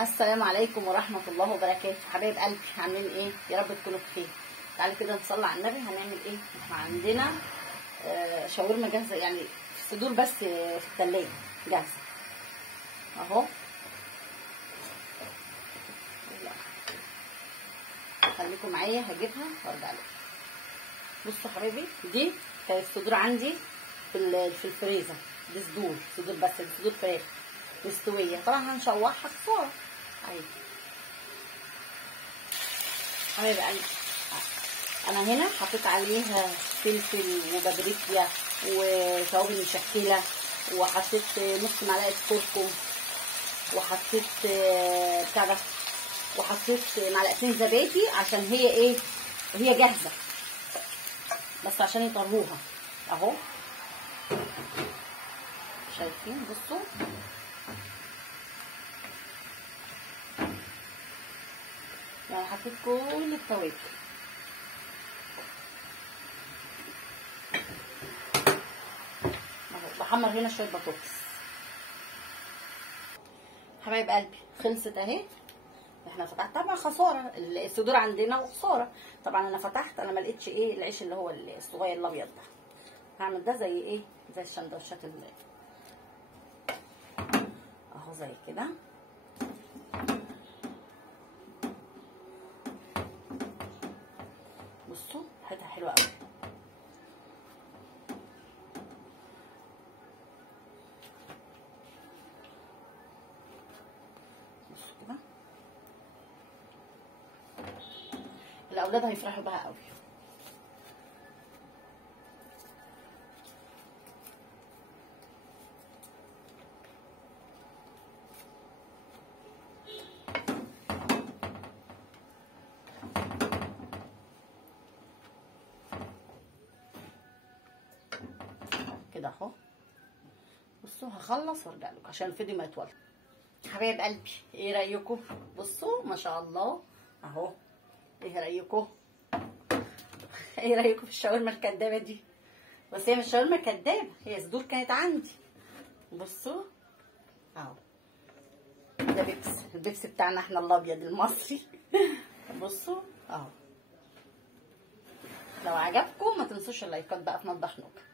السلام عليكم ورحمة الله وبركاته. حبايب قلبي عاملين ايه؟ يا رب تكونوا بخير. تعالي كده نصلي على النبي. هنعمل ايه؟ احنا عندنا شاورما جاهزة، يعني صدور بس في التلاجة جاهزة اهو. خليكم معايا هجيبها وارجع لكم. بصوا حبايبي، دي كانت الصدور عندي في الفريزر. دي صدور بس، صدور فراخ مستويه. طبعا هنشوحها خساره عادي. حبايب قلبي، انا هنا حطيت عليها فلفل وبابريكا وتوابل مشكله، وحطيت نص معلقه كركم، وحطيت بتاع ده، وحطيت معلقتين زبادي عشان هي ايه، هي جاهزه بس عشان يطروها اهو. شايفين؟ بصوا يعني حطيت كل التوابل اهو. بحمر هنا شويه بطاطس. حبايب قلبي خلصت اهي. احنا فتحت طبعا خساره الصدور عندنا وخساره. طبعا انا فتحت، انا ما لقيتش ايه العيش اللي هو الصغير الابيض ده. هعمل ده زي ايه، زي السندوتشات اهو زي كده. بصوا ريحتها حلوه قوي. بصوا كده، الاولاد هيفرحوا بها قوي. كده اهو. بصوا هخلص وارجع لكم عشان الفيديو ما يطولش. حبايب قلبي ايه رايكم؟ بصوا ما شاء الله اهو. ايه رايكم؟ ايه رايكم في الشاورما الكدابه دي؟ بس هي مش شاورما كدابه، هي صدور كانت عندي. بصوا اهو، ده البيبس بتاعنا احنا الابيض المصري. بصوا اهو. لو عجبكم ما تنسوش اللايكات بقى في نضح نوكه.